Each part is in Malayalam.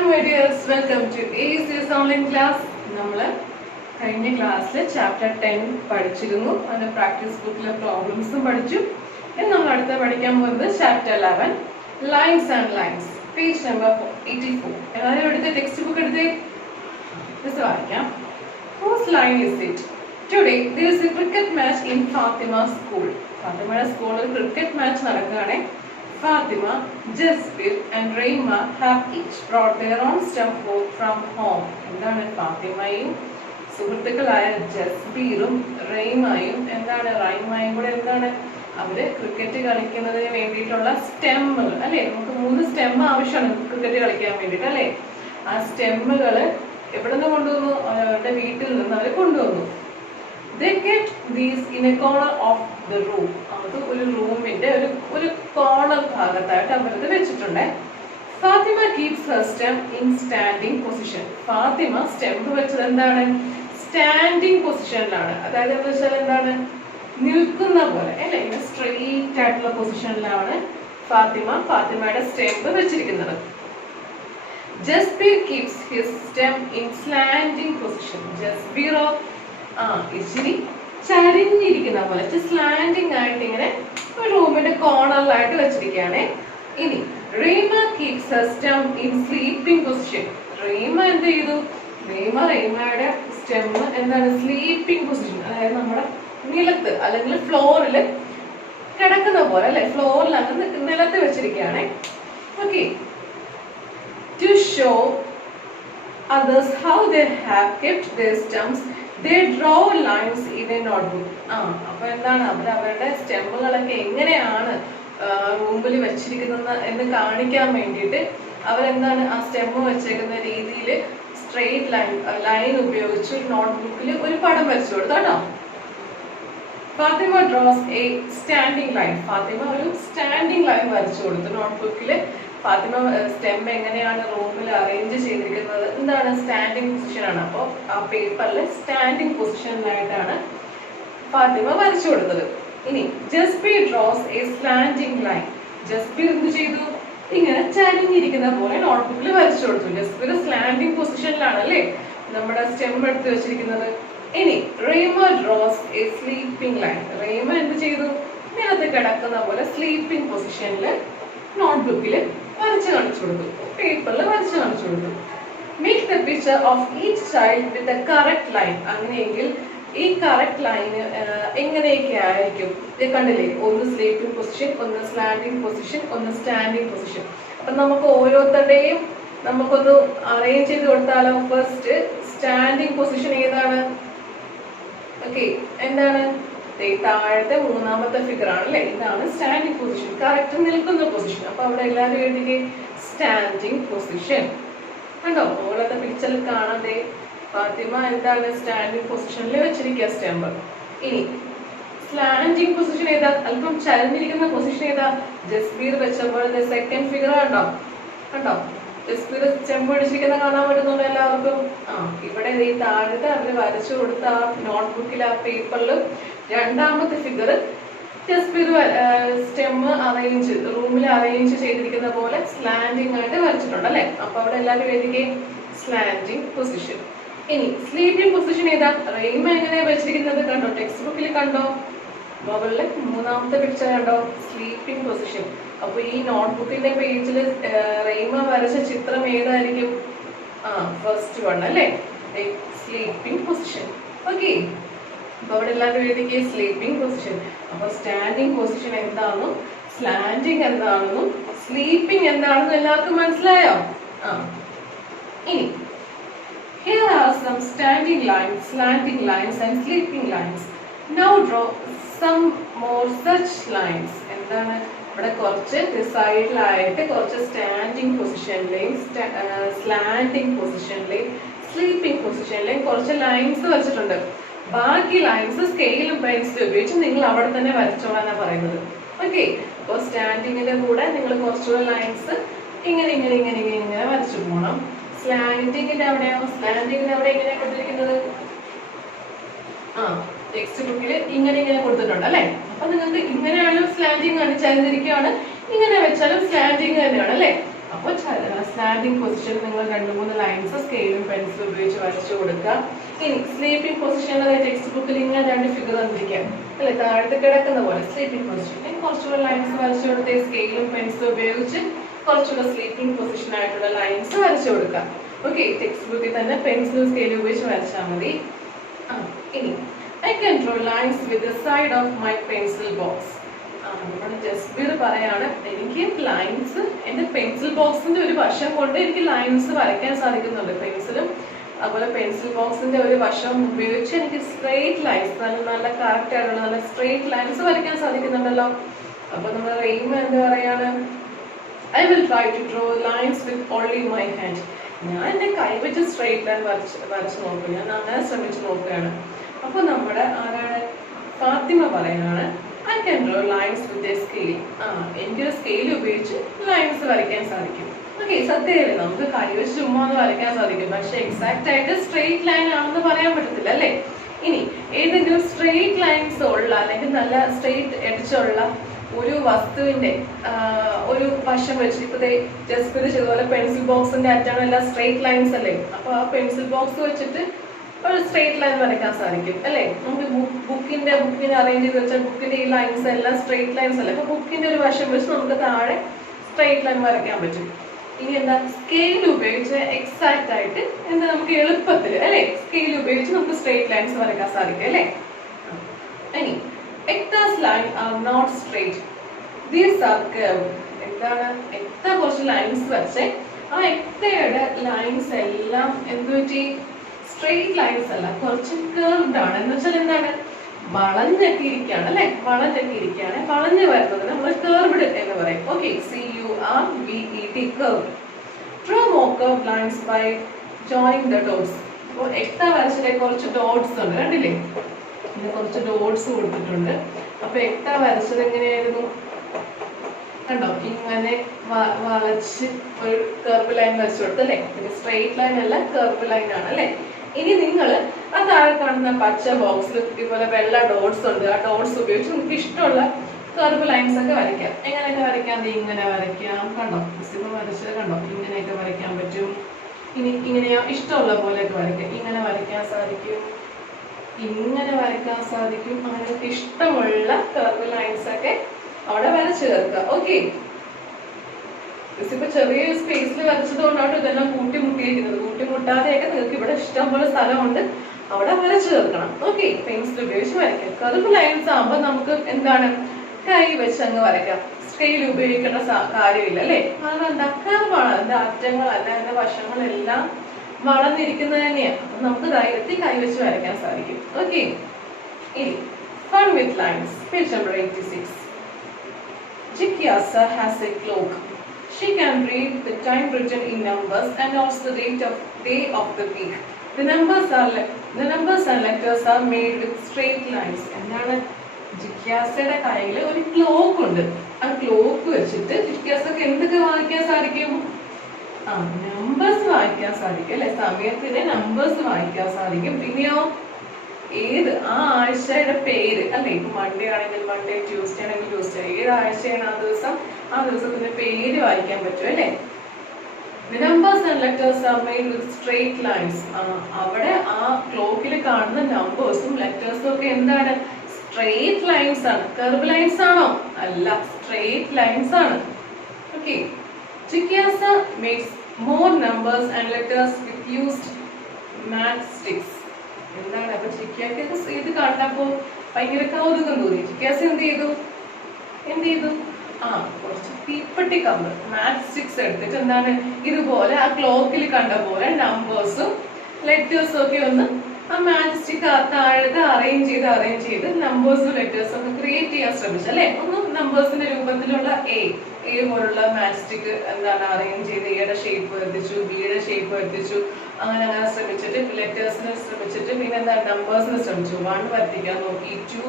Hi my dears, welcome to ACS online class. നമ്മൾ കഴിഞ്ഞ ക്ലാസ്സിൽ ചാപ്റ്റർ 10 പഠിച്ചിരുന്നു. അതിന്റെ പ്രാക്ടീസ് ബുക്കിലെ പ്രോബ്ലംസും പഠിച്ചു. ഇനി നമ്മൾ അടുത്ത പഠിക്കാൻ പോകുന്നത് chapter 11 lines and lines, page number 84. എല്ലാവരും എടുത്ത് ടെക്സ്റ്റ് ബുക്ക് എടുത്തേ. ഇത് വായിക്കാം. Whose line is it? Today there is a cricket match in Fatima's school. ഫാത്തിമയുടെ സ്കൂളിൽ ക്രിക്കറ്റ് മാച്ച് നടക്കുകയാണ്. Fatima, Jasbir and Reema have each brought their own stuffed food from home. എന്താണ് ഫാത്തിമയും സുഹൃത്തുക്കളായ ജസ്ബീറും റെയ്മയും റൈമയും കൂടെ അവര് ക്രിക്കറ്റ് കളിക്കുന്നതിന് വേണ്ടിയിട്ടുള്ള സ്റ്റെമ്മുകൾ അല്ലെ, നമുക്ക് 3 സ്റ്റെം ആവശ്യമാണ് ക്രിക്കറ്റ് കളിക്കാൻ വേണ്ടിയിട്ട് അല്ലെ. ആ സ്റ്റെമ്മുകള് എവിടെ നിന്ന് കൊണ്ടുവന്നു? അവരുടെ വീട്ടിൽ നിന്ന് അവര് കൊണ്ടുവന്നു. They kept these in a corner of the room. അത് ഒരു റൂമിന്റെ ഒരു കോർണർ ഭാഗത്തായിട്ട് അവരത് വെച്ചിട്ടുണ്ട്. Fathima keeps her stem in standing position. Fathima stem വെച്ചത് എന്താണ്? സ്റ്റാൻഡിങ് പൊസിഷനിലാണ്. അതായത് എന്ന് വെച്ചാൽ എന്താണ്? നിൽക്കുന്ന പോലെ അല്ലെ, ഇങ്ങനെ സ്ട്രെയിറ്റ് ആയിട്ടുള്ള പൊസിഷനിലാണ് ഫാത്തിമയുടെ സ്റ്റെമ്പ് വെച്ചിരിക്കുന്നത്. Jasbir keeps his stem in slanting position. ജസ്ബീറോ ഇച്ചിരി ചരിഞ്ഞിരിക്കുന്ന പോലെ സ്ലാൻഡിങ് ആയിട്ട് ഇങ്ങനെ ഒരു റൂമിന്റെ കോർണറിലായിട്ട് വെച്ചിരിക്കുകയാണ്. ഇനി Reema keeps her stem in sleeping position. Reema എന്ത് ചെയ്തു? റീമയുടെ സ്റ്റെം സ്ലീപ്പിംഗ് പൊസിഷൻ, അതായത് നമ്മുടെ നിലത്ത് അല്ലെങ്കിൽ ഫ്ലോറിൽ കിടക്കുന്ന പോലെ അല്ലെ, ഫ്ലോറിൽ അങ്ങനെ നിലത്ത് വെച്ചിരിക്കുകയാണ്. Okay, to show others how they have kept their stems, they draw lines in a notebook. അപ്പൊ അവരുടെ സ്റ്റെമ്മുകളൊക്കെ എങ്ങനെയാണ് റൂമിൽ വെച്ചിരിക്കുന്നത് എന്ന് കാണിക്കാൻ വേണ്ടിയിട്ട് ആ സ്റ്റെമ്മ് വെച്ചേക്കുന്ന രീതിയിൽ സ്ട്രെയിറ്റ് ലൈൻ ഉപയോഗിച്ച് ഒരു നോട്ട്ബുക്കിൽ ഒരു പടം വരച്ചു കൊടുത്തു കേട്ടോ. Fathima draws a standing line. Fathima ഒരു സ്റ്റാൻഡിങ് ലൈൻ വരച്ചു കൊടുത്തു നോട്ട്ബുക്കിൽ. ഫാത്തിമ സ്റ്റെം എങ്ങനെയാണ് റൂമിൽ അറേഞ്ച് ചെയ്തിരിക്കുന്നത്? സ്റ്റാൻഡിങ് പൊസിഷൻ ആണ്. അപ്പോൾ ആ പേപ്പറിൽ സ്റ്റാൻഡിങ് പൊസിഷനിലായിട്ടാണ് ഫാത്തിമ വരച്ചു കൊടുത്തത്. ഇനി Jasbir draws a slanting line. Jasbir എന്ത് ചെയ്തു? ഇങ്ങനെ ചരിഞ്ഞിരിക്കുന്ന പോലെ നോട്ട്ബുക്കിൽ വരച്ചു കൊടുത്തു. ജസ്ബീർ സ്ലാന്റിംഗ് പൊസിഷനിലാണ് അല്ലേ നമ്മുടെ സ്റ്റെം എടുത്ത് വെച്ചിരിക്കുന്നത്. ഇനി Reema draws a sleeping line. Reema എന്ത് ചെയ്തു? നേരത്തെ കിടക്കുന്ന പോലെ സ്ലീപ്പിംഗ് പൊസിഷനിൽ നോട്ട്ബുക്കിൽ വരച്ച് കാണിച്ചു കൊടുത്തു, പേപ്പറിൽ വരച്ച് കാണിച്ചു കൊടുത്തു. Make the picture of each Child with a correct line. അങ്ങനെയെങ്കിൽ ഈ കറക്റ്റ് ലൈൻ എങ്ങനെയൊക്കെ ആയിരിക്കും? കണ്ടില്ലേ, ഒന്ന് സ്ലീപ്പിംഗ് പൊസിഷൻ, ഒന്ന് സ്ലാൻഡിംഗ് പൊസിഷൻ, ഒന്ന് സ്റ്റാൻഡിംഗ് പൊസിഷൻ. അപ്പൊ നമുക്ക് ഓരോരുത്തരുടെയും നമുക്കൊന്ന് അറേഞ്ച് ചെയ്ത് കൊടുത്താലോ? ഫസ്റ്റ് സ്റ്റാൻഡിംഗ് പൊസിഷൻ ഏതാണ്? ഓക്കെ, താഴത്തെ 3ാമത്തെ ഫിഗർ ആണ് അല്ലെ, ഇതാണ് സ്റ്റാൻഡിംഗ് പൊസിഷൻ, കറക്റ്റ് നിൽക്കുന്ന പൊസിഷൻ. അപ്പൊ അവിടെ എല്ലാവരും എഴുതിക്കേ സ്റ്റാൻഡിംഗ് പൊസിഷൻ. കണ്ടോ, ഓളത്തെ പിക്ചറിൽ കാണാതെ ഫാത്തിമ സ്റ്റാൻഡിംഗ് പൊസിഷനിൽ വെച്ചിരിക്കുക സ്റ്റെമ്പ്. ഇനി സ്ലാൻഡിംഗ് പൊസിഷൻ ഏതാ? അല്പം ചരിഞ്ഞിരിക്കുന്ന പൊസിഷൻ ഏതാ? ജസ്ബീർ വെച്ചപ്പോഴത്തെ സെക്കൻഡ് ഫിഗർ കണ്ടോ ജസ്ബീർ സ്റ്റെമ്പ് പിടിച്ചിരിക്കുന്ന കാണാൻ പറ്റുന്നുണ്ടോ എല്ലാവർക്കും? ഇവിടെ ഈ താഴത്തെ അവര് വരച്ചു കൊടുത്ത ആ നോട്ട്ബുക്കിൽ ആ പേപ്പറിൽ 2ാമത്തെ ഫിഗർ ജസ്ബീർ സ്റ്റെമ്മ് റൂമിൽ അറേഞ്ച് ചെയ്തിരിക്കുന്ന പോലെ സ്ലാൻഡിംഗ് ആയിട്ട് വരച്ചിട്ടുണ്ട് അല്ലെ. അപ്പൊ അവിടെ എല്ലാവരും എഴുതിക്കേ സ്ലാൻഡിംഗ് പൊസിഷൻ. ഇനി സ്ലീപ്പിംഗ് പൊസിഷൻ ഏതാ? റെയിമ എങ്ങനെയാ വെച്ചിരിക്കുന്നത്? കണ്ടോ, ടെക്സ്റ്റ് ബുക്കിൽ കണ്ടോ, മുകളില് 3ാമത്തെ പിക്ചർ കണ്ടോ, സ്ലീപ്പിംഗ് പൊസിഷൻ. അപ്പൊ ഈ നോട്ട്ബുക്കിന്റെ പേജിൽ റെയിമ വരച്ച ചിത്രം ഏതായിരിക്കും? ഫസ്റ്റ് വൺ അല്ലേ, സ്ലീപ്പിംഗ് പൊസിഷൻ. ഓക്കെ, അപ്പൊ അവിടെ എല്ലാവരും എഴുതിക്കേ സ്ലീപ്പിംഗ് പൊസിഷൻ. അപ്പൊ സ്റ്റാൻഡിംഗ് പൊസിഷൻ എന്താണെന്നും സ്ലാൻഡിംഗ് എന്താണെന്നും സ്ലീപ്പിംഗ് എന്താണെന്നും എല്ലാവർക്കും മനസ്സിലായോ? ഇനി here are some standing lines, slanting lines and sleeping lines. Now draw some more such lines. ഇവിടെ കുറച്ച് സൈഡിലായിട്ട് കുറച്ച് സ്റ്റാൻഡിംഗ് പൊസിഷനിലെയും സ്ലാൻഡിംഗ് പൊസിഷനിലെയും സ്ലീപ്പിംഗ് പൊസിഷനിലെയും കുറച്ച് ലൈൻസ് വെച്ചിട്ടുണ്ട്. ബാക്കി ലൈൻസ് സ്കെയിലും പെൻസിലും ഉപയോഗിച്ച് നിങ്ങൾ അവിടെ തന്നെ വരച്ചോളാന്നാ പറയുന്നത്. ഓക്കെ, അപ്പോൾ സ്റ്റാൻഡിങ്ങിന്റെ കൂടെ നിങ്ങൾ കുറച്ചുകൂടെ ലൈൻസ് ഇങ്ങനെ വരച്ചു പോകണം. സ്ലാൻഡിങ്ങിന്റെ അവിടെയോ? സ്ലാൻഡിങ്ങിന്റെ അവിടെ എങ്ങനെയാ കൊടുത്തിരിക്കുന്നത്? ടെക്സ്റ്റ് ബുക്കിൽ ഇങ്ങനെ കൊടുത്തിട്ടുണ്ട് അല്ലെ. അപ്പൊ നിങ്ങൾക്ക് ഇങ്ങനെയാണ് സ്ലാൻഡിങ് ആണ്, ചരിഞ്ഞിരിക്കുകയാണ്, ഇങ്ങനെ വെച്ചാലും സ്ലാൻഡിങ് തന്നെയാണ് അല്ലെ. അപ്പൊ സ്റ്റാൻഡിങ് പൊസിഷൻ നിങ്ങൾ 2-3 ലൈൻസ് സ്കെയിലും പെൻസിലും ഉപയോഗിച്ച് വരച്ചു കൊടുക്കുക. ഇനി സ്ലീപ്പിംഗ് പൊസിഷൻ ടെക്സ്റ്റ് ബുക്കിൽ ഇങ്ങനെ 2 ഫിഗർ തന്നിരിക്കാം അല്ലെ, താഴത്ത് കിടക്കുന്ന പോലെ സ്ലീപ്പിംഗ് പൊസിഷൻ. കുറച്ചുകൂടെ ലൈൻസ് വരച്ചു കൊടുത്ത് സ്കെയിലും പെൻസിലും ഉപയോഗിച്ച് കുറച്ചുകൂടെ സ്ലീപ്പിംഗ് പൊസിഷൻ ആയിട്ടുള്ള ലൈൻസ് വരച്ചു കൊടുക്കുക. ഓക്കെ, ടെക്സ്റ്റ് ബുക്കിൽ തന്നെ പെൻസിലും സ്കെയിലും ഉപയോഗിച്ച് വരച്ചാൽ മതി. ഇനി I can draw lines with the side of my pencil box. നമ്മുടെ ജസ്ബീർ പറയാണ്, എനിക്ക് ലൈൻസ് എൻ്റെ പെൻസിൽ ബോക്സിന്റെ ഒരു വശം കൊണ്ട് എനിക്ക് ലൈൻസ് വരയ്ക്കാൻ സാധിക്കുന്നുണ്ട്. പെൻസിലും അതുപോലെ പെൻസിൽ ബോക്സിന്റെ ഒരു വശം ഉപയോഗിച്ച് എനിക്ക് സ്ട്രെയിറ്റ് ലൈൻസ് നല്ല കറക്റ്റ് ആയിട്ടുള്ള നല്ല സ്ട്രെയിറ്റ് ലൈൻസ് വരയ്ക്കാൻ സാധിക്കുന്നുണ്ടല്ലോ. അപ്പൊ നമ്മൾ എയിം എന്താ പറയാണ്, I will try to draw lines with only my hand. ഞാൻ എൻ്റെ കൈ വെച്ച് സ്ട്രെയിറ്റ് ലൈൻ വരച്ച് നോക്കും. ഞാൻ അങ്ങനെ ശ്രമിച്ചു നോക്കുകയാണ്. അപ്പൊ നമ്മുടെ ആരാണ്, ഫാത്തിമ പറയാണ്, I can draw lines with a scale. എനിക്കൊരു സ്കെയിൽ ഉപയോഗിച്ച് ലൈൻസ് വരയ്ക്കാൻ സാധിക്കും. ഓക്കെ, സത്യമല്ലേ, നമുക്ക് കൈ വെച്ച് ചുമ്മാ ഒന്ന് വരയ്ക്കാൻ സാധിക്കും, പക്ഷെ എക്സാക്ട് ആയിട്ട് സ്ട്രെയിറ്റ് ലൈൻ ആണെന്ന് പറയാൻ പറ്റത്തില്ല അല്ലേ. ഇനി ഏതെങ്കിലും സ്ട്രെയിറ്റ് ലൈൻസ് ഉള്ള അല്ലെങ്കിൽ നല്ല സ്ട്രെയിറ്റ് എഡ്ജുള്ള ഒരു വസ്തുവിന്റെ ഒരു വശം വെച്ച് ഇപ്പൊ ജസ്റ്റ് ചെയ്തതുപോലെ പെൻസിൽ ബോക്സിന്റെ അറ്റാണ് എല്ലാം സ്ട്രെയിറ്റ് ലൈൻസ് അല്ലേ. അപ്പൊ ആ പെൻസിൽ ബോക്സ് വെച്ചിട്ട് ഒരു സ്ട്രെയിറ്റ് ലൈൻ വരയ്ക്കാൻ സാധിക്കും അല്ലേ. നമുക്ക് ബുക്കിനെ അറേഞ്ച് ചെയ്ത് വെച്ചാൽ ബുക്കിന്റെ ഈ ലൈൻസ് എല്ലാം സ്ട്രെയിറ്റ് ലൈൻസ് അല്ലേ. അപ്പൊ ബുക്കിന്റെ ഒരു വശം വെച്ച് നമുക്ക് താഴെ സ്ട്രെയിറ്റ് ലൈൻ വരയ്ക്കാൻ പറ്റും. ഇനി എന്താ, സ്കെയിൽ ഉപയോഗിച്ച് എക്സാക്ട് ആയിട്ട് എന്താ നമുക്ക് എളുപ്പത്തിൽ അല്ലെ, സ്കെയിൽ ഉപയോഗിച്ച് നമുക്ക് സ്ട്രെയിറ്റ് ലൈൻസ് വരയ്ക്കാൻ സാധിക്കും അല്ലേ. ഇനി Ekta's lines are not straight. These are curved. എന്താണ്, എക്ത കുറച്ച് ലൈൻസ് വരച്ചേ, ആ എക്തയുടെ ലൈൻസ് എല്ലാം എന്ത് പറ്റി, സ്ട്രെയിറ്റ് ലൈൻസ് അല്ല, കുറച്ച് കർവ്ഡ് ആണ്. എന്ന് വെച്ചാൽ എന്താണ്, വളഞ്ഞൊക്കെ ഇരിക്കുകയാണ് അല്ലെ, വളഞ്ഞൊക്കെ ഇരിക്കുകയാണ്. വളഞ്ഞു വരുന്നത് നമ്മൾ കർവ്ഡ് എന്ന് പറയും. Okay, CURVED, curved. Draw more curved lines by joining the dots. അപ്പോൾ എക്ത വരച്ചിലെ കുറച്ച് ഡോട്ട്സ് ഉണ്ട്, കണ്ടില്ലേ, കുറച്ച് ഡോട്ട്സ് കൊടുത്തിട്ടുണ്ട്. അപ്പൊ എക്ത വരച്ചത് എങ്ങനെയായിരുന്നു, കണ്ടോ, ഇങ്ങനെ വളച്ച് ഒരു കർവ് ലൈൻ വരച്ചു കൊടുത്തല്ലേ. സ്ട്രെയിറ്റ് ലൈൻ അല്ല, കർവ് ലൈൻ ആണ് അല്ലെ. ഇനി നിങ്ങൾ ആ താഴെ കാണുന്ന പച്ച ബോക്സിൽ ഇതുപോലെ വെള്ള ഡോട്ട്സ് ഉണ്ട്. ആ ഡോട്ട്സ് ഉപയോഗിച്ച് നമുക്ക് ഇഷ്ടമുള്ള കർവ് ലൈൻസ് ഒക്കെ വരയ്ക്കാം. എങ്ങനെയൊക്കെ വരയ്ക്കാം, ഇങ്ങനെ വരയ്ക്കാം, കണ്ടോ, ഇപ്പൊ വരച്ചത് കണ്ടോ, ഇങ്ങനെയൊക്കെ വരയ്ക്കാൻ പറ്റും. ഇനി ഇങ്ങനെയോ ഇഷ്ടമുള്ള പോലെയൊക്കെ വരയ്ക്കാം. ഇങ്ങനെ വരയ്ക്കാൻ സാധിക്കും, ഇങ്ങനെ വരയ്ക്കാൻ സാധിക്കും. അങ്ങനെ ഇഷ്ടമുള്ള കർവ് ലൈൻസ് ഒക്കെ അവിടെ വരച്ചു ചേർക്കുക. ഓക്കെ, ഇപ്പൊ ചെറിയ സ്പേസിൽ വരച്ചത് കൊണ്ടാണ് ഇതെല്ലാം കൂട്ടിമുട്ടിയിരിക്കുന്നത്. കൂട്ടിമുട്ടാതെയൊക്കെ നിങ്ങൾക്ക് ഇവിടെ ഇഷ്ടംപോലെ സ്ഥലമുണ്ട്, അവിടെ വരച്ചു ചേർക്കണം. ഓക്കെ, പെൻസിൽ ഉപയോഗിച്ച് വരയ്ക്കാം. കർവ് ലൈൻസ് ആകുമ്പോൾ നമുക്ക് എന്താണ്, കൈ വെച്ച് അങ്ങ് വരയ്ക്കാം. സ്കെയിൽ ഉപയോഗിക്കേണ്ട കാര്യമില്ല അല്ലേ. കാരണം എന്താ, കർവാണ്, അതിന്റെ അറ്റങ്ങളല്ല അതിന്റെ വശങ്ങളെല്ലാം വളർന്നിരിക്കുന്നത് തന്നെയാണ്. അപ്പൊ നമുക്ക് ധൈര്യത്തിൽ കൈവച്ച് വരയ്ക്കാൻ സാധിക്കും. ഓക്കെ, ഇനി fun with lines, page number 86. Jigyasa has a clock. She can read the time written in numbers and also the day of the week. The numbers and letters are made with straight lines. എന്താണ്, ജിഗ്യാസയുടെ കയ്യിൽ ഒരു ക്ലോക്ക് ഉണ്ട്. ആ ക്ലോക്ക് വെച്ചിട്ട് ജിഗ്യാസക്ക് എന്തൊക്കെ വായിക്കാൻ സാധിക്കും, നമ്പേഴ്സ് വായിക്കാൻ സാധിക്കും അല്ലെ. സമയത്തിന്റെ നമ്പേഴ്സ് വായിക്കാൻ സാധിക്കും. പിന്നെയോ ഏത് ആ ആഴ്ചയുടെ പേര് അല്ലെ. ഇപ്പൊ മൺഡേ ആണെങ്കിൽ മൺഡേ, ട്യൂസ്ഡേ ആണെങ്കിൽ ട്യൂസ്ഡേ, ഏത് ആഴ്ചയാണ് ആ ദിവസത്തിന്റെ പേര് വായിക്കാൻ പറ്റും അല്ലെ. The numbers and letters are made with straight lines. അവിടെ ആ ക്ലോക്കിൽ കാണുന്ന നമ്പേഴ്സും ലെറ്റേഴ്സും ഒക്കെ എന്താണ്, സ്ട്രെയിറ്റ് ലൈൻസ് ആണ്. കർവ് ലൈൻസ് ആണോ, അല്ല, സ്ട്രെയിറ്റ് ലൈൻസ് ആണ്. Okay, Jigyasa makes more numbers and letters with used matchsticks. എന്താണ്, അപ്പൊ ജിഗ്യാസ ഇത് കണ്ടപ്പോ ഭയങ്കര കൗതുകം തോന്നി. ജിഗ്യാസ എന്ത് ചെയ്തു, കുറച്ച് തീപ്പെട്ടി കമ്പ് മാച്ച് സ്റ്റിക്സ് എടുത്തിട്ട് എന്താണ്, ഇതുപോലെ ആ ക്ലോക്കിൽ കണ്ട പോലെ നമ്പേഴ്സും ലെറ്റേഴ്സും ഒക്കെ ഒന്ന് ആ മാച്ച് സ്റ്റിക്ക് താഴത്ത് അറേഞ്ച് ചെയ്ത് നമ്പേഴ്സും ലെറ്റേഴ്സും ഒക്കെ ക്രിയേറ്റ് ചെയ്യാൻ ശ്രമിച്ചു അല്ലെ. ഒന്ന് നമ്പേഴ്സിന്റെ രൂപത്തിലുള്ള എ പോലുള്ള മാച്ച് സ്റ്റിക്ക് എന്താണ് അറേഞ്ച് ചെയ്ത് എയുടെ ഷേപ്പ് വരുത്തിച്ചു, ബിയുടെ ഷേപ്പ് വരുത്തിച്ചു. അങ്ങനെ ശ്രമിച്ചിട്ട് ലെറ്റേഴ്സിനെ ശ്രമിച്ചിട്ട് പിന്നെ എന്താണ് നമ്പേഴ്സിനെ ശ്രമിച്ചു. 1 വരുത്തിക്കാൻ നോക്കി, 2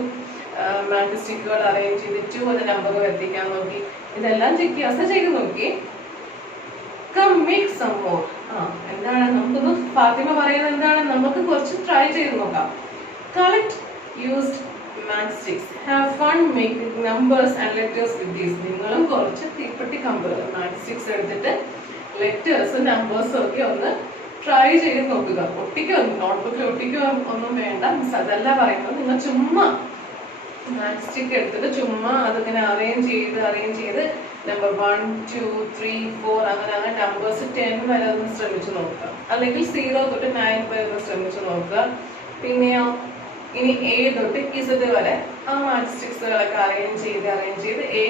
മാച്ച് സ്റ്റിക്കുകൾ അറേഞ്ച് ചെയ്ത് 2 എന്ന നമ്പർ വരുത്തിക്കാൻ നോക്കി. ഇതെല്ലാം ജിഗ്യാസ ചെയ്ത് നോക്കി. Come make some more. എന്താണ്, നമുക്കൊന്ന് ഫാത്തിമ പറയുന്നത് എന്താണ്, നമുക്ക് കുറച്ച് ട്രൈ ചെയ്ത് നോക്കാം. Collect used matchsticks. Have fun making numbers and letters with these. നിങ്ങളും കുറച്ച് തീപ്പെട്ടി കമ്പുകൾ മാച്ച് സ്റ്റിക്സ് എടുത്തിട്ട് ലെറ്റേഴ്സും നമ്പേഴ്സും ഒക്കെ ഒന്ന് ട്രൈ ചെയ്ത് നോക്കുക. ഒട്ടിക്കുക, നോട്ട്ബുക്കിൽ ഒട്ടിക്കുക ഒന്നും വേണ്ട. മിസ് അതല്ല പറയുന്നത്. നിങ്ങൾ ചുമ്മാ മാച്ച് സ്റ്റിക്ക് എടുത്തിട്ട് ചുമ്മാ അതിങ്ങനെ അറേഞ്ച് ചെയ്ത് നമ്പർ 1 2 3 4 അങ്ങനെ നമ്പേഴ്സ് 10 വരെ ഒന്ന് ശ്രമിച്ചു നോക്കുക. അല്ലെങ്കിൽ 0 തൊട്ട് 9 വരെ ഒന്ന് ശ്രമിച്ചു നോക്കുക. പിന്നെയോ ഇനി A തൊട്ട് Z വരെ ആ മാച്ച് സ്റ്റിക്സുകളൊക്കെ അറേഞ്ച് ചെയ്ത് A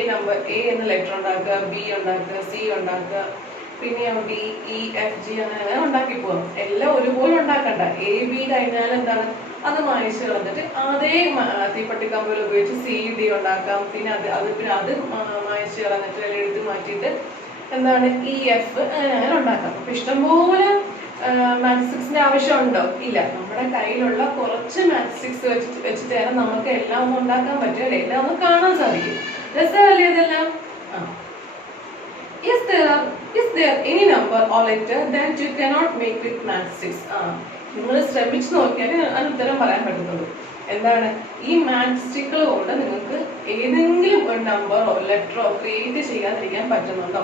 എന്ന ലെറ്റർ ഉണ്ടാക്കുക, B ഉണ്ടാക്കുക, C ഉണ്ടാക്കുക, പിന്നെ B E F G അങ്ങനെ ഉണ്ടാക്കി പോകാം. എല്ലാം ഒരുപോലെ ഉണ്ടാക്കണ്ട. A B കഴിഞ്ഞാൽ എന്താണ് അത് മായ്ച്ച് കളഞ്ഞിട്ട് അതേ തീപ്പട്ടി കമ്പുകൾ ഉപയോഗിച്ച് C D ഉണ്ടാക്കാം. പിന്നെ അത് മായ്ച്ച് കളഞ്ഞിട്ട് എഴുതി മാറ്റിയിട്ട് എന്താണ് E F അങ്ങനെ ഉണ്ടാക്കാം. അപ്പൊ ഇഷ്ടംപോലെ മാത്സിക്സിന്റെ ആവശ്യമുണ്ടോ? ഇല്ല. നമ്മുടെ കയ്യിലുള്ള കുറച്ച് മാത്സിക്സ് വെച്ചിട്ടാണ് നമുക്ക് എല്ലാം ഒന്നും ഉണ്ടാക്കാൻ പറ്റും അല്ലെ? എല്ലാം ഒന്ന് കാണാൻ സാധിക്കും. രസമല്ലേ ഇതെല്ലാം? Is there any number or letter that you cannot make with matchsticks? നിങ്ങൾ ശ്രമിച്ചു നോക്കിയാൽ അതിന് ഉത്തരം പറയാൻ പറ്റുന്നുള്ളൂ. എന്താണ് ഈ മാത്സ്റ്റിക്കുകൾ കൊണ്ട് നിങ്ങൾക്ക് ഏതെങ്കിലും ഒരു നമ്പറോ ലെറ്ററോ ക്രിയേറ്റ് ചെയ്യാതിരിക്കാൻ പറ്റുന്നുണ്ടോ?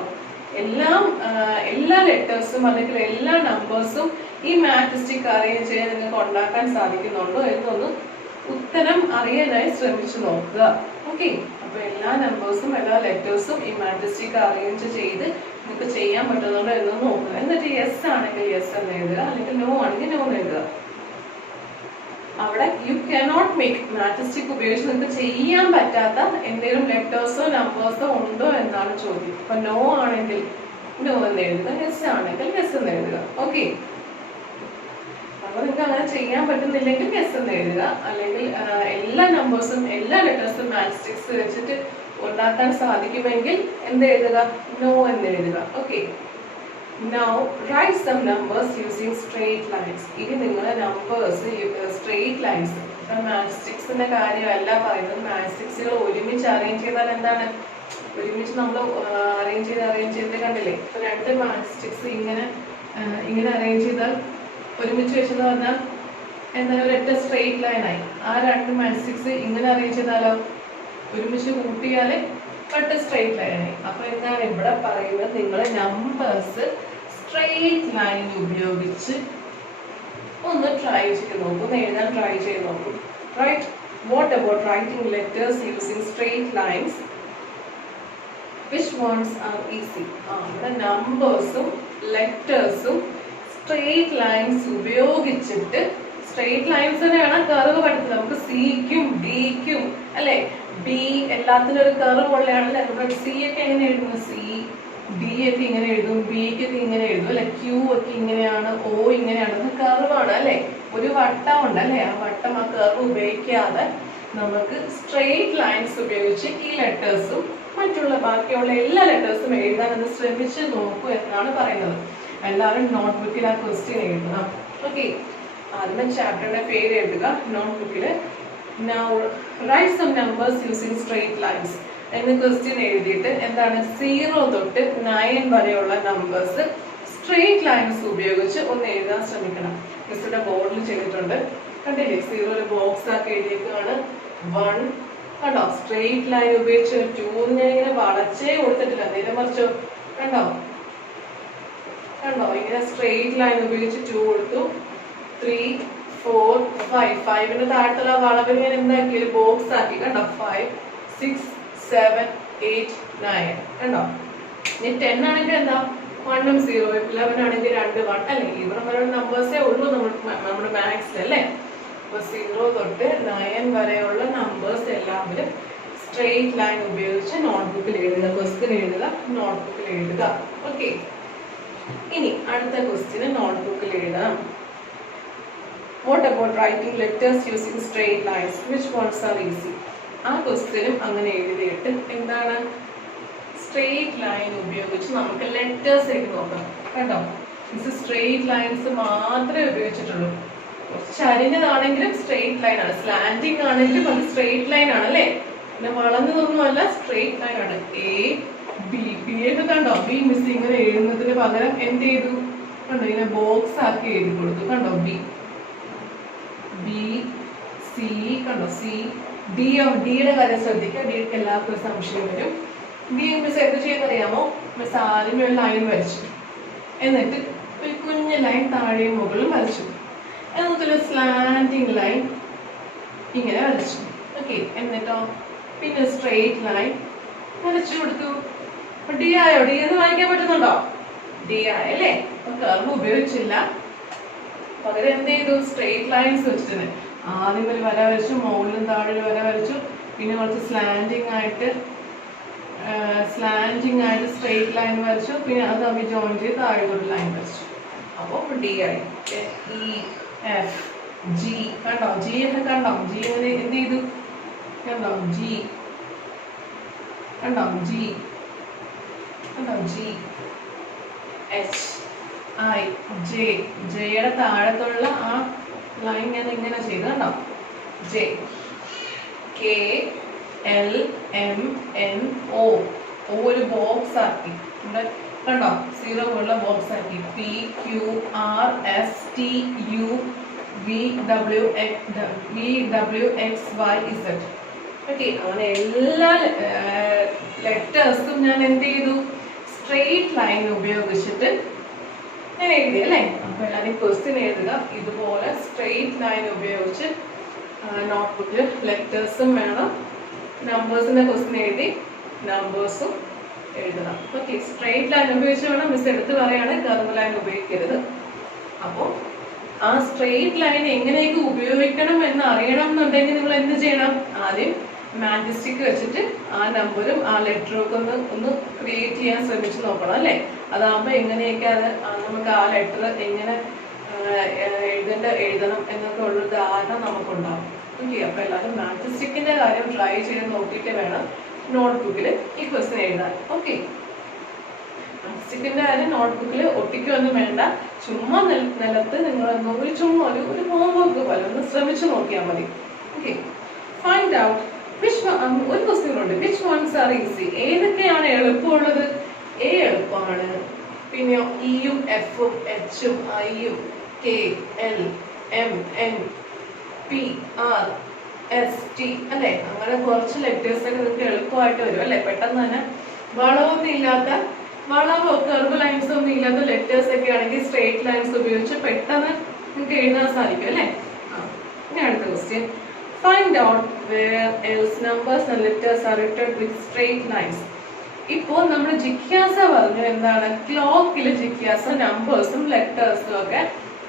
എല്ലാ ലെറ്റേഴ്സും അല്ലെങ്കിൽ എല്ലാ നമ്പേഴ്സും ഈ മാത്സ്റ്റിക് അറേഞ്ച് ചെയ്യാൻ നിങ്ങൾക്ക് ഉണ്ടാക്കാൻ സാധിക്കുന്നുണ്ടോ എന്നൊന്ന് ഉത്തരം അറിയാനായി ശ്രമിച്ചു നോക്കുക. ഓക്കെ, അപ്പൊ എല്ലാ നമ്പേഴ്സും എല്ലാ ലെറ്റേഴ്സും ഈ മാത്സ്റ്റിക് അറേഞ്ച് ചെയ്ത് നിങ്ങൾക്ക് ചെയ്യാൻ പറ്റുന്നുണ്ടോ എന്നൊന്ന് നോക്കുക. എന്നിട്ട് യെസ് ആണെങ്കിൽ യെസ് എന്ന് എഴുതുക, അല്ലെങ്കിൽ നോ ആണെങ്കിൽ നോ എന്ന് എഴുതുക. അവിടെ യു കനോട്ട് മേക്ക് മാത്സ്റ്റിക് ഉപയോഗിച്ച് നിങ്ങൾക്ക് ചെയ്യാൻ പറ്റാത്ത എന്തെങ്കിലും ലെറ്റേഴ്സോ നമ്പേഴ്സോ ഉണ്ടോ എന്നാണ് ചോദ്യം. അപ്പൊ നോ ആണെങ്കിൽ നോ എന്ന് എഴുതുക, യെസ് ആണെങ്കിൽ യെസ് എന്ന് എഴുതുക. ഓക്കെ, അപ്പൊ നിങ്ങൾക്ക് അങ്ങനെ ചെയ്യാൻ പറ്റുന്നില്ലെങ്കിൽ യെസ് എന്ന് എഴുതുക. അല്ലെങ്കിൽ എല്ലാ നമ്പേഴ്സും എല്ലാ ലെറ്റേഴ്സും മാത്സ്റ്റിക്സ് വെച്ചിട്ട് ഉണ്ടാക്കാൻ സാധിക്കുമെങ്കിൽ എന്ത് എഴുതുക? നോ എന്ന് എഴുതുക. Okay, now write some numbers using straight lines. ഇനി നിങ്ങൾ നമ്പേഴ്സ് സ്ട്രെയിറ്റ് ലൈൻസ്, മാത്സ്റ്റിക്സിന്റെ കാര്യമല്ല പറയുന്നത്. മാത്സ്റ്റിക്സുകൾ ഒരുമിച്ച് അറേഞ്ച് ചെയ്താൽ എന്താണ്? ഒരുമിച്ച് നമ്മൾ അറേഞ്ച് ചെയ്ത് കണ്ടില്ലേ? ഇപ്പൊ രണ്ട് മാത്സ്റ്റിക്സ് ഇങ്ങനെ അറേഞ്ച് ചെയ്താൽ ഒരുമിച്ച് വെച്ചെന്ന് പറഞ്ഞാൽ എന്താണ്? ഒരൊറ്റ സ്ട്രെയിറ്റ് ലൈൻ ആയി. ആ രണ്ട് മാത്സ്റ്റിക്സ് ഇങ്ങനെ അറേഞ്ച് ചെയ്താലോ ഒരുമിച്ച് കൂട്ടിയാല് ഒറ്റ സ്ട്രെയിറ്റ് ലൈൻ ആയി. അപ്പൊ എന്താണ് ഇവിടെ പറയുന്നത്? നിങ്ങൾ നമ്പേഴ്സ് സ്ട്രെയിറ്റ് ലൈൻ ഉപയോഗിച്ച് ഒന്ന് ട്രൈ ചെയ്ത് നോക്കൂ, ഒന്ന് എഴുതാൻ ട്രൈ ചെയ്ത് നോക്കൂ. Right, what about writing letters using straight lines? Which ones are easy? ഇവിടെ നമ്പേഴ്സും ലെറ്റേഴ്സും സ്ട്രെയിറ്റ് ലൈൻസ് ഉപയോഗിച്ചിട്ട്, സ്ട്രെയിറ്റ് ലൈൻസ് തന്നെയാണ് കർവ് പഠിച്ചത്. നമുക്ക് സിക്കും ഡിക്കും അല്ലെ, ബി എല്ലാത്തിനും ഒരു കർവ് ഉള്ളതാണല്ലേ. നമ്മുടെ സി ഒക്കെ എങ്ങനെ എഴുതുന്നു? സി, ഡി ഒക്കെ ഇങ്ങനെ എഴുതും, ബി ഒക്കെ ഇങ്ങനെ എഴുതും അല്ലെ. ക്യൂ ഒക്കെ ഇങ്ങനെയാണ്, ഓ ഇങ്ങനെയാണ്. കർവാണ് അല്ലെ, ഒരു വട്ടം ഉണ്ട് അല്ലെ. ആ വട്ടം, ആ കർവ് ഉപയോഗിക്കാതെ നമുക്ക് സ്ട്രെയിറ്റ് ലൈൻസ് ഉപയോഗിച്ച് ഈ ലെറ്റേഴ്സും മറ്റുള്ള ബാക്കിയുള്ള എല്ലാ ലെറ്റേഴ്സും എഴുതാൻ ഒന്ന് ശ്രമിച്ച് നോക്കൂ എന്നാണ് പറയുന്നത്. എല്ലാവരും നോട്ട്ബുക്കിൽ ആ ക്വസ്റ്റ്യൻ എഴുതണം. ഓക്കെ, ആദ്യമേ ചാപ്റ്ററിന്റെ പേര് എഴുതുക നോട്ട്ബുക്കില്. Now write some numbers using straight lines എന്ന് ക്വസ്റ്റ്യൻ എഴുതിയിട്ട് എന്താണ് 0 തൊട്ട് 9 വരെയുള്ള നമ്പേഴ്സ് സ്ട്രെയിറ്റ് ലൈൻസ് ഉപയോഗിച്ച് ഒന്ന് എഴുതാൻ ശ്രമിക്കണം. മിസ്സിന്റെ ബോർഡിൽ ചെയ്തിട്ടുണ്ട്, കണ്ടില്ലേ? 0 ബോക്സ് ആക്കി എഴുതിയേക്കാണ്. 1 കണ്ടോ? സ്ട്രെയിറ്റ് ലൈൻ ഉപയോഗിച്ച് 2 ഇങ്ങനെ വളച്ചേ കൊടുത്തിട്ടില്ല, നേരെ മറിച്ചോ? കണ്ടോ ഇങ്ങനെ സ്ട്രെയിറ്റ് ലൈൻ ഉപയോഗിച്ച് 2 കൊടുത്തു. 3 4 5 5ന്റെ താഴത്തുള്ള വളവിൽ ഞാൻ എന്താക്കി? ഒരു ബോക്സ് ആക്കി. കണ്ടോ? 5 6 7 8 9 കണ്ടോ? ഇനി 10 ആണെങ്കിൽ എന്താ? 1ഉം 0ഉം. 11 ആണെങ്കിൽ 2 1 അല്ലേ? ഇവിടെ വരെ നമ്പേഴ്സേ ഉള്ളൂ നമ്മുടെ മാത്സിൽ അല്ലേ. അപ്പൊ 0 തൊട്ട് 9 വരെയുള്ള നമ്പേഴ്സ് എല്ലാവരും സ്ട്രെയിറ്റ് ലൈൻ ഉപയോഗിച്ച് നോട്ട്ബുക്കിൽ എഴുതുക. ക്വസ്റ്റ്യൻ എഴുതുക, നോട്ട്ബുക്കിൽ എഴുതുക. ഓക്കെ, ഇനി അടുത്ത ക്വസ്റ്റ്യന് നോട്ട്ബുക്കിൽ എഴുതാം. What about writing letters using straight lines? Which ones are easy? ആ ക്വസ്റ്റ്യനും അങ്ങനെ എഴുതിയിട്ട് എന്താണ്? സ്ട്രെയിറ്റ് ലൈൻ ഉപയോഗിച്ച് നമുക്ക് ലെറ്റേഴ്സ് എഴുതി നോക്കാം. കണ്ടോ? ഇത് സ്ട്രെയിറ്റ് ലൈൻസ് മാത്രമേ ഉപയോഗിച്ചിട്ടുള്ളൂ. ചരിഞ്ഞതാണെങ്കിലും സ്ട്രെയിറ്റ് ലൈൻ ആണ്, സ്ലാൻഡിങ് ആണെങ്കിലും അത് സ്ട്രെയിറ്റ് ലൈൻ ആണ് അല്ലേ. പിന്നെ വളഞ്ഞതൊന്നുമല്ല, സ്ട്രെയിറ്റ് ലൈൻ ആണ്. എ ബി, ബി ഒക്കെ കണ്ടോ? ബി മിസ് ഇങ്ങനെ എഴുതുന്നതിന് പകരം എന്ത് ചെയ്തു? കണ്ടോ? ഇങ്ങനെ ബോക്സ് ആക്കി എഴുതി കൊടുത്തു. കണ്ടോ? ബി ബി സി, കണ്ടോ? സി ഡിയുടെ കാര്യം ശ്രദ്ധിക്കുക. ഡിക്ക് എല്ലാവർക്കും സംശയം വരും. ബി മിസ് എന്ത് ചെയ്യുന്നറിയാമോ? മിസ് ആദ്യമേ ഒരു ലൈൻ വരച്ചു. എന്നിട്ട് ഒരു കുഞ്ഞ് ലൈൻ താഴെയും മുകളിലും വരച്ചു. എന്നിട്ടൊരു സ്ലാൻഡിങ് ലൈൻ ഇങ്ങനെ വരച്ചു. ഓക്കെ, എന്നിട്ടോ പിന്നെ സ്ട്രെയിറ്റ് ലൈൻ വരച്ചു കൊടുത്തു. ഡി ആയോ? ഡി എന്ന് വായിക്കാൻ പറ്റുന്നുണ്ടോ? ഡി ആയല്ലേ? കർവ് ഉപയോഗിച്ചില്ല, പകരം എന്ത് ചെയ്തു? സ്ട്രെയിറ്റ് ലൈൻസ് വെച്ചിട്ടുണ്ട്. ആദ്യം ഒരു വര വരച്ചു, മുകളിലും താഴെ ഒരു വര വരച്ചു, പിന്നെ കുറച്ച് സ്ലാൻഡിങ് ആയിട്ട് സ്ട്രെയിറ്റ് ലൈൻ വരച്ചു, പിന്നെ അത് തമ്മിൽ ജോയിൻ ചെയ്ത് താഴെ ഒരു ലൈൻ വരച്ചു. അപ്പോൾ ഡി ആയി. ഇ എഫ് ജി കണ്ടോ? ജി ഒക്കെ കണ്ടോ? ജി എന്ത് ചെയ്തു? കണ്ടോ? ജി കണ്ടോ? ജി കണ്ടോ? G H I J. ജെയുടെ താഴത്തുള്ള ആ ലൈൻ ഞാൻ ഇങ്ങനെ ചെയ്തു. കണ്ടോ? J K L M N O. ഒരു ബോക്സ് ആക്കി ഇവിടെ കണ്ടോ? 0 ഉള്ള ബോക്സ് ആക്കി. P Q R S T U V W X Y Z. Okay, അങ്ങനെ എല്ലാ ലെറ്റേഴ്സും ഞാൻ എന്ത് ചെയ്തു? സ്ട്രെയിറ്റ് ലൈൻ ഉപയോഗിച്ചിട്ട് ഞാൻ എഴുതി അല്ലേ? അപ്പൊ എല്ലാവരും ക്വസ്റ്റ്യൻ എഴുതുക ഇതുപോലെ സ്ട്രെയിറ്റ് ലൈൻ ഉപയോഗിച്ച്. നോട്ട്ബുക്കിൽ ലെറ്റേഴ്സും വേണം, നമ്പേഴ്സിന്റെ ക്വസ്റ്റ്യൻ എഴുതി നമ്പേഴ്സും എഴുതണം. ഓക്കെ, സ്ട്രെയിറ്റ് ലൈൻ ഉപയോഗിച്ച് വേണം. മിസ് എടുത്ത് പറയാണ് കർവ് ലൈൻ ഉപയോഗിക്കരുത്. അപ്പോൾ ആ സ്ട്രെയിറ്റ് ലൈൻ എങ്ങനെയൊക്കെ ഉപയോഗിക്കണം എന്ന് അറിയണം എന്നുണ്ടെങ്കിൽ നിങ്ങൾ എന്ത് ചെയ്യണം? ആദ്യം മാജിക് സ്റ്റിക്ക് വെച്ചിട്ട് ആ നമ്പറും ആ ലെറ്ററും ഒക്കെ ഒന്ന് ക്രിയേറ്റ് ചെയ്യാൻ ശ്രമിച്ചു നോക്കണം അല്ലേ? അതാകുമ്പോൾ എങ്ങനെയൊക്കെ അത് നമുക്ക് ആ ലെറ്റർ എങ്ങനെ എഴുതണം എന്നൊക്കെ ഉള്ളൊരു ധാരണ നമുക്കുണ്ടാവും. ഓക്കെ, അപ്പൊ എല്ലാവരും മാജിക് സ്റ്റിക്കിന്റെ കാര്യം ട്രൈ ചെയ്ത് നോക്കിയിട്ട് വേണം നോട്ട്ബുക്കിൽ ഈ ക്വസ്റ്റ്യൻ എഴുതാൻ. ഓക്കെ, മാജിക് സ്റ്റിക്കിന്റെ കാര്യം നോട്ട്ബുക്കിൽ ഒട്ടിക്കൊന്നും വേണ്ട, ചുമ്മാ നിലത്ത് നിങ്ങൾ ചുമ്മാ ഒരു ഹോംവർക്ക് പോലെ ഒന്ന് ശ്രമിച്ചു നോക്കിയാൽ മതി. ഓക്കെ, ഫൈൻഡ് ഔട്ട് ഒരു ക്വസ്റ്റ്യൻ ഉണ്ട്. Which ones are easy? ഏതൊക്കെയാണ് എളുപ്പമുള്ളത്? എ എളുപ്പമാണ്, പിന്നെ ഇയും എഫും എച്ചും ഐയും K L M N P R S T അല്ലെ? അങ്ങനെ കുറച്ച് ലെറ്റേഴ്സ് ഒക്കെ നിങ്ങൾക്ക് എളുപ്പമായിട്ട് വരും അല്ലെ? പെട്ടെന്ന് തന്നെ വളവൊന്നും ഇല്ലാത്ത കർവ് ലൈൻസ് ഒന്നും ഇല്ലാത്ത ലെറ്റേഴ്സ് ഒക്കെ ആണെങ്കിൽ സ്ട്രെയിറ്റ് ലൈൻസ് ഉപയോഗിച്ച് പെട്ടെന്ന് നിങ്ങൾക്ക് എഴുതാൻ സാധിക്കും അല്ലെ? ഇനി അടുത്ത question. Find out where else numbers and letters are written with straight lines. ഇപ്പോൾ നമ്മൾ ജിജ്ഞാസ പറഞ്ഞു എന്താണ്? ക്ലോക്കിൽ ജിജ്ഞാസ നമ്പേഴ്സും ലെറ്റേഴ്സും ഒക്കെ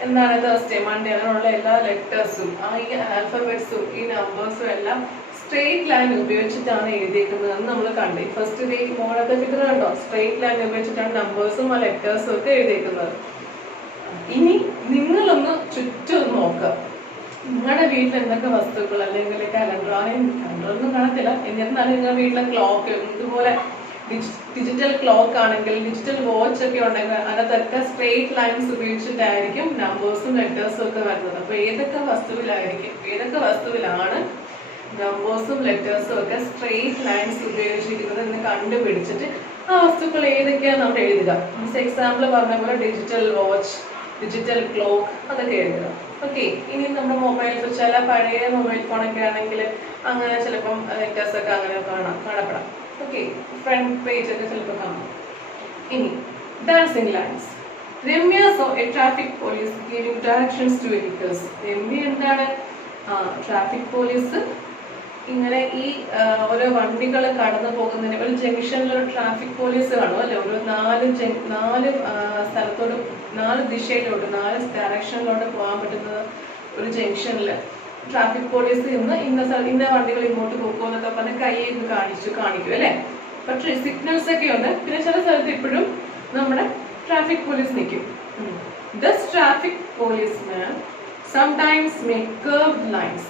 എന്താണ്? തേഴ്സ്ഡേ മൺഡേ അങ്ങനെയുള്ള എല്ലാ ലെറ്റേഴ്സും ഈ ആൽഫബറ്റ്സും ഈ നമ്പേഴ്സും എല്ലാം സ്ട്രെയിറ്റ് ലൈൻ ഉപയോഗിച്ചിട്ടാണ് എഴുതിയിരിക്കുന്നത് എന്ന് നമ്മൾ കണ്ടു. ഫസ്റ്റ് മോഡൊക്കെ ഫിഗർ കണ്ടോ? സ്ട്രെയിറ്റ് ലൈൻ ഉപയോഗിച്ചിട്ടാണ് നമ്പേഴ്സും ആ ലെറ്റേഴ്സും ഒക്കെ എഴുതിയിരിക്കുന്നത്. ഇനി നിങ്ങളൊന്ന് ചുറ്റും നോക്കുക. നിങ്ങളുടെ വീട്ടിൽ എന്തൊക്കെ വസ്തുക്കൾ അല്ലെങ്കിൽ കലണ്ടറൊന്നും കാണത്തില്ല, എന്നിരുന്നാലും നിങ്ങളുടെ വീട്ടിലെ ക്ലോക്ക് ഇതുപോലെ ഡിജിറ്റൽ ക്ലോക്ക് ആണെങ്കിൽ ഡിജിറ്റൽ വാച്ച് ഒക്കെ ഉണ്ടെങ്കിൽ അതിനകത്തൊക്കെ സ്ട്രെയിറ്റ് ലൈൻസ് ഉപയോഗിച്ചിട്ടായിരിക്കും നമ്പേഴ്സും ലെറ്റേഴ്സും ഒക്കെ വരുന്നത്. അപ്പൊ ഏതൊക്കെ വസ്തുവിലാണ് നമ്പേഴ്സും ലെറ്റേഴ്സും ഒക്കെ സ്ട്രെയിറ്റ് ലൈൻസ് ഉപയോഗിച്ചിരിക്കുന്നത് എന്ന് കണ്ടുപിടിച്ചിട്ട് ആ വസ്തുക്കൾ ഏതൊക്കെയാണ് നമ്മൾ എഴുതുക. എക്സാമ്പിൾ പറഞ്ഞ പോലെ ഡിജിറ്റൽ വാച്ച്, ഡിജിറ്റൽ ക്ലോക്ക് അതൊക്കെ എഴുതുക. ഓക്കെ, ഇനി നമ്മുടെ മൊബൈൽ ചില പഴയ മൊബൈൽ ഫോണൊക്കെ ആണെങ്കിൽ അങ്ങനെ ചിലപ്പം ലെറ്റേഴ്സ് ഒക്കെ അങ്ങനെ കാണപ്പെടാം. ഓക്കെ, ഫ്രണ്ട് പേജ് ഒക്കെ ചിലപ്പോൾ കാണാം. ഇനി dancing lines. Ramya saw a traffic police giving directions to vehicles. Ramya എന്താണ്? ട്രാഫിക് പോലീസ് ഇങ്ങനെ ഈ ഓരോ വണ്ടികൾ കടന്നു പോകുന്നതിന് ഒരു ജംഗ്ഷനിൽ ഒരു ട്രാഫിക് പോലീസ് കാണും അല്ലെ? ഒരു നാല് സ്ഥലത്തോട് 4 ദിശയിലോട്ട് 4 ഡയറക്ഷനിലോട്ട് പോകാൻ പറ്റുന്ന ഒരു ജംഗ്ഷനിൽ ട്രാഫിക് പോലീസ് ഇന്ന വണ്ടികൾ ഇങ്ങോട്ട് പോകുമോ എന്നൊക്കെ പറഞ്ഞ് കൈയ്യിൽ കാണിക്കും അല്ലെ? പക്ഷേ സിഗ്നൽസ് ഒക്കെ ഉണ്ട്. പിന്നെ ചില സ്ഥലത്ത് ഇപ്പോഴും നമ്മുടെ ട്രാഫിക് പോലീസ് നിൽക്കും. This traffic policeman sometimes make curved lines.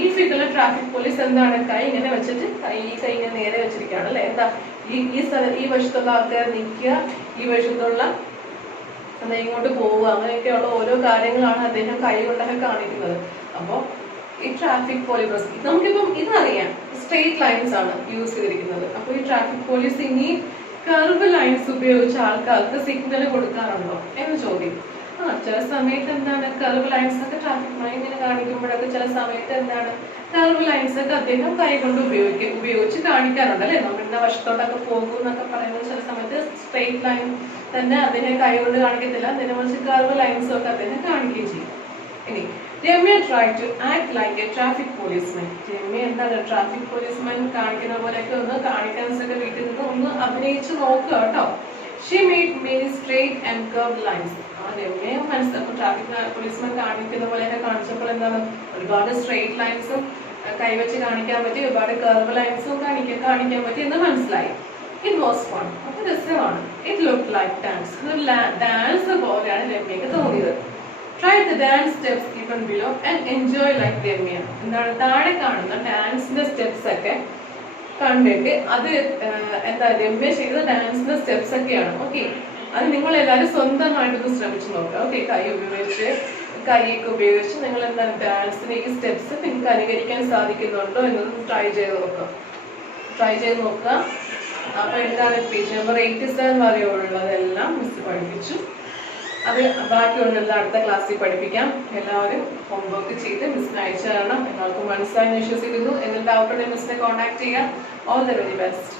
ഈ ഫിഗറിലെ ട്രാഫിക് പോലീസ് എന്താണ്? കൈ ഇങ്ങനെ വെച്ചിട്ട് കൈ ഇങ്ങനെ നേരെ വെച്ചിരിക്കുകയാണ് അല്ലെ? എന്താ ഈ വശത്തുള്ള ആൾക്കാർ നിൽക്കുക, ഈ വശത്തുള്ള ഇങ്ങോട്ട് പോവുക, അങ്ങനെയൊക്കെയുള്ള ഓരോ കാര്യങ്ങളാണ് അദ്ദേഹം കൈ കൊണ്ടൊക്കെ കാണിക്കുന്നത്. അപ്പോൾ ഈ ട്രാഫിക് പോലീസ് നമുക്കിപ്പം ഇതറിയാം, സ്ട്രെയിറ്റ് ലൈൻസ് ആണ് യൂസ് ചെയ്തിരിക്കുന്നത്. അപ്പോൾ ഈ ട്രാഫിക് പോലീസ് ഇനി കർവ് ലൈൻസ് ഉപയോഗിച്ച് ആൾക്കാർക്ക് സിഗ്നൽ കൊടുക്കാറുണ്ടോ എന്ന് ചോദ്യം. ചില സമയത്ത് എന്താണ് കർവ് ലൈൻസ് ഒക്കെ ട്രാഫിക് ലൈൻ ഇങ്ങനെ കാണിക്കുമ്പോഴൊക്കെ ചില സമയത്ത് എന്താണ് കർവ് ലൈൻസ് ഒക്കെ അദ്ദേഹം കൈ കൊണ്ട് ഉപയോഗിച്ച് കാണിക്കാറുണ്ട് അല്ലെ? നമ്മൾ ഇന്ന വശത്തോട്ടൊക്കെ പോകും എന്നൊക്കെ പറയുന്നത് ചില സമയത്ത് സ്ട്രെയിറ്റ് ലൈൻ തന്നെ അതിനെ കൈകൊണ്ട് കാണിക്കത്തില്ല, അതിനെ മറിച്ച് കർവ് ലൈൻസും ഒക്കെ അതിനെ കാണിക്കുകയും ചെയ്യും. ഇനി Ramya try to act like a traffic policeman. Ramya എന്താണ് ട്രാഫിക് പോലീസ്മാൻ കാണിക്കുന്ന പോലെയൊക്കെ ഒന്ന് കാണിക്കാൻസൊക്കെ വീട്ടിൽ നിന്ന് ഒന്ന് അഭിനയിച്ച് നോക്കുക കേട്ടോ. She made many straight and curve lines. ആ രമ്യ മനസ്സിലാക്കും ട്രാഫിക് പോലീസ്മാൻ കാണിക്കുന്ന പോലെയൊക്കെ കാണിച്ചപ്പോൾ എന്താണ് ഒരുപാട് സ്ട്രെയിറ്റ് ലൈൻസും കൈവച്ച് കാണിക്കാൻ പറ്റി, ഒരുപാട് കർവ് ലൈൻസും കാണിക്കാൻ പറ്റി എന്ന് മനസ്സിലായി. It was fun. അപ്പൊ രസമാണ്. It look like dance. Dance പോലെയാണ് രമ്യക്ക് തോന്നിയത്. Try the dance steps given below and enjoy like Ramya. എന്താണ് താഴെ കാണുന്ന ഡാൻസിന്റെ സ്റ്റെപ്സ് ഒക്കെ കണ്ടിട്ട് അത് എന്താ രമ്യ ചെയ്ത ഡാൻസിന്റെ സ്റ്റെപ്സ് ഒക്കെയാണ്. ഓക്കെ, അത് നിങ്ങൾ എല്ലാവരും സ്വന്തമായിട്ടൊന്ന് ശ്രമിച്ചു നോക്കുക. ഓക്കെ, കൈയൊക്കെ ഉപയോഗിച്ച് നിങ്ങൾ എന്താണ് ഡാൻസിന്റെ ഈ സ്റ്റെപ്സ് നിങ്ങൾക്ക് അനുകരിക്കാൻ സാധിക്കുന്നുണ്ടോ എന്നൊന്ന് ട്രൈ ചെയ്ത് നോക്കുക. അപ്പൊ എന്താണ് പേജ് നമ്പർ 87 വരെയുള്ളതെല്ലാം മിസ് പഠിപ്പിച്ചു. അത് ബാക്കിയുള്ളത് അടുത്ത ക്ലാസ്സിൽ പഠിപ്പിക്കാം. എല്ലാവരും ഹോംവർക്ക് ചെയ്ത് മിസ്സിനെ അയച്ചു തരണം. നിങ്ങൾക്ക് മനസ്സിലായി വിശ്വസിക്കുന്നു. എന്നിട്ട് ഡൗട്ട് ഉണ്ടെങ്കിൽ മിസ്സിനെ കോൺടാക്ട് ചെയ്യാം. All the very best.